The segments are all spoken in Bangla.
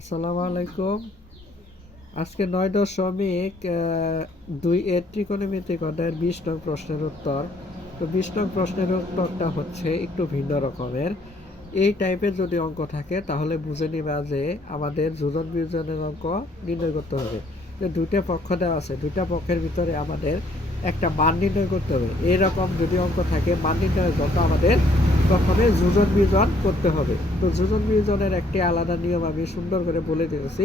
আসসালামু আলাইকুম। আজকে নয় দশমিক দুই এর ত্রিকোণমিতিক অধ্যায়ের বিশ নং প্রশ্নের উত্তর। তো বিশ নং প্রশ্নের উত্তরটা হচ্ছে একটু ভিন্ন রকমের। এই টাইপের যদি অঙ্ক থাকে, তাহলে বুঝে নিবা যে আমাদের যোজন বিয়োজনের অঙ্ক নির্ণয় করতে হবে। যে দুইটা পক্ষ দেওয়া আছে, দুইটা পক্ষের ভিতরে আমাদের একটা মান নির্ণয় করতে হবে। এইরকম যদি অঙ্ক থাকে, মান নির্ণয়ের জন্য আমাদের প্রথমে যোজন বিজন করতে হবে। তো যোজন বিজনের একটি আলাদা নিয়ম আমি সুন্দর করে বলে দিতেছি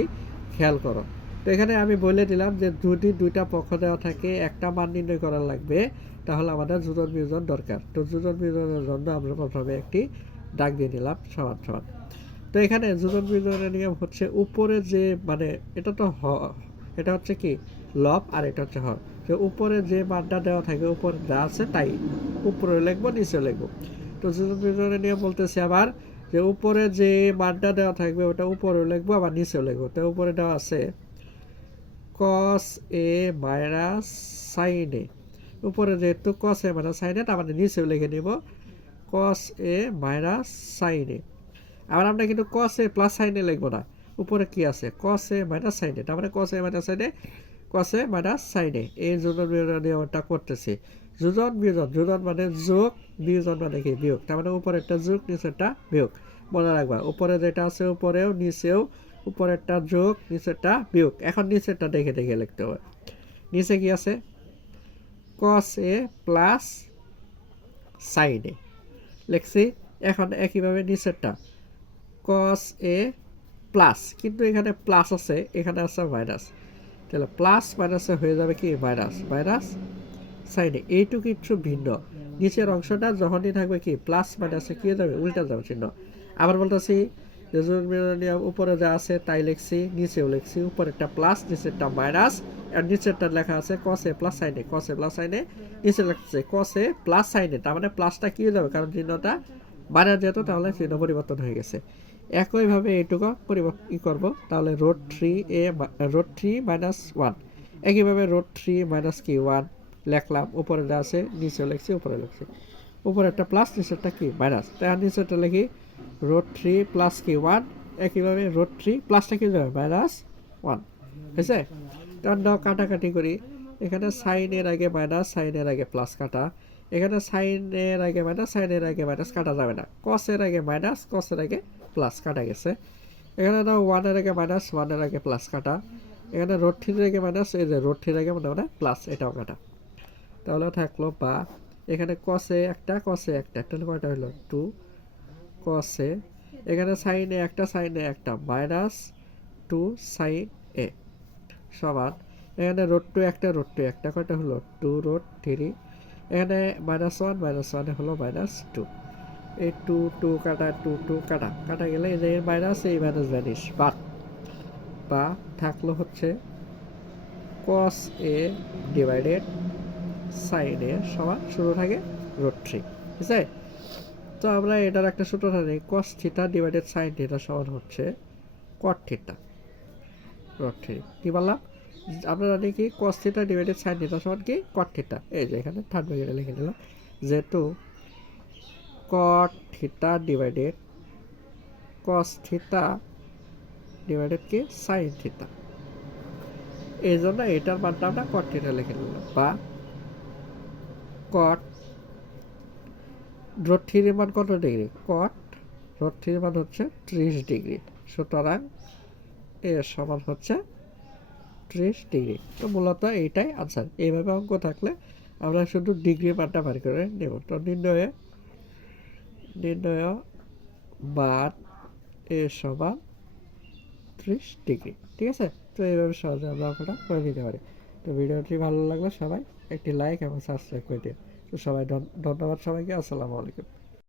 খেয়াল করো। তো এখানে আমি বলে দিলাম যে যদি দুইটা পক্ষ দেওয়া থাকে, একটা মান নির্ণয় করা লাগবে, তাহলে আমাদের যোজন বিয়োজন দরকার। তো যোজন বিয়োজনের জন্য আমরা প্রথমে একটি ডাক দিয়ে নিলাম, সমান সমান। তো এখানে যোজন বিয়োজনের নিয়ম হচ্ছে উপরে যে মানে এটা তো হ, এটা হচ্ছে কি? লব আর এটা হচ্ছে হর। যে উপরে যে মানটা দেওয়া থাকে, উপরে যা আছে তাই। উপরে লিখব, নিচে লিখব। তো যোজন নিয়ম বলতেছে আবার যে উপরে যে মানটা দেওয়া থাকবে, ওটা উপরেও লিখব, আবার নিচেও লিখব। তো উপরে দেওয়া আছে কস এ মাইনাস সাইন এ উপরে যেহেতু কস এ মাইনাস সাইন এ তার মানে নিচেও লিখে নিব কস এ মাইনাস সাইন এ আবার আমরা কিন্তু কস এ প্লাস সাইন লিখব না। উপরে কি আছে? কস এ মাইনাস সাইন তার মানে cos A minus sine cos A minus sine এই বিয়োজন নিয়মটা করতেছি। যোজন বিয়োজন যোজন মানে যোগ বিয়োজন মানে কি? বিয়োগ। তার মানে উপরে একটা যোগ নিচেরটা বিয়োগ। মনে রাখবা উপরে যেটা আছে উপরেও নিচেও উপরেরটা যোগ নিচেরটা বিয়োগ। এখন নিচেরটা দেখে দেখে লিখতে হবে নিচে কি আছে? কস এ প্লাস সাইন এ লিখছি, এখন একইভাবে নিচেরটা। কস এ প্লাস কিন্তু এখানে প্লাস আছে, এখানে আছে মাইনাস তাহলে প্লাস মাইনাসে হয়ে যাবে কি? মাইনাস মাইনাস সাইনে এইটুকু একটু ভিন্ন। নিচের অংশটা যখনই থাকবে কি প্লাস মাইনাসে কি যাবে? উল্টা যাবে চিহ্ন। আবার বলতেছি উপরে যা আছে তাই লিখছি, নিচেও লিখছি উপরে একটা প্লাস নিচেরটা মাইনাস আর নিচেরটা লেখা আছে কসে প্লাস সাইনে কসে প্লাস সাইনে নিচে লিখছে কসে প্লাস সাইনে তার মানে প্লাসটা কি যাবে? কারণ চিহ্নটা মাইনাস যেহেতু, তাহলে চিহ্ন পরিবর্তন হয়ে গেছে। একইভাবে এইটুকু পরিবর্তন করব, তাহলে root three A root three minus one একইভাবে রোড থ্রি মাইনাস কি? ওয়ান লেখলাম উপরে যা আছে নিচে লিখছি উপরে লিখছি। উপরে একটা প্লাস নিচেরটা কি? মাইনাস তাই নিচেরটা লিখি রোড থ্রি প্লাস কি? ওয়ান একইভাবে রোড থ্রি প্লাসটা কি যাবে মাইনাস ওয়ান হয়েছে? তখন দাও কাটাকাটি করি। এখানে সাইনের আগে মাইনাস সাইনের আগে প্লাস কাটা। এখানে সাইনের আগে মাইনাস সাইনের আগে মাইনাস কাটা যাবে না। কসের আগে মাইনাস কসের আগে প্লাস কাটা গেছে। এখানে দাও ওয়ানের আগে মাইনাস ওয়ানের আগে প্লাস কাটা। এখানে রোড থ্রির আগে মাইনাস এই যে রোড থ্রির আগে মনে মানে প্লাস এটাও কাটা। তাহলে থাকল বা এখানে কসে একটা কসে একটা একটা কয়টা হলো? টু কসে এখানে সাইনে একটা সাইনে একটা মাইনাস টু সাইন এ সমান, এখানে রোড টু একটা রোড টু একটা, কয়টা হলো? টু রোড থ্রি এখানে মাইনাস ওয়ান মাইনাস ওয়ানে হলো মাইনাস টু এই টু টু কাটা টু টু কাটা কাটা গেলে এই যে মাইনাস এই মাইনাস ভ্যানিশ বাট বা থাকল হচ্ছে কস এ ডিভাইডেড এ সমান শুরু থাকে রোড থ্রি ঠিক আছে? তো আমরা এটার একটা সূত্র জানি cos theta divided sine theta সমান হচ্ছে কট থিটা রোড থ্রি কি বললাম? আমরা জানি কি cos theta divided sine theta সমান কি? কট থিটা এই যে এখানে থার্ড ব্র্যাকেটে লিখে নিলাম, যেহেতু cot theta divided cos theta divided কি? সাইন থিটা এই জন্য এটার মানটা আমরা কট থিটা লিখে নিলাম, বা কট। রোড থ্রির মান কত ডিগ্রি? কট, রোড থ্রির মান হচ্ছে ত্রিশ ডিগ্রি। সুতরাং এর সমান হচ্ছে ত্রিশ ডিগ্রি। তো মূলত এইটাই আনসার এইভাবে অঙ্ক থাকলে আমরা শুধু ডিগ্রি মানটা বার করে নেব। তো নির্ণয়ে, নির্ণয় মান এ সমান ত্রিশ ডিগ্রি। ঠিক আছে? তো এইভাবে সহজে আমরা অঙ্কটা করে দিতে পারি। তো ভিডিওটি ভালো লাগলে সবাই একটি লাইক এবং সাবস্ক্রাইব করে দিন তো সবাই ধন- ধন্যবাদ সবাইকে আসসালামু আলাইকুম।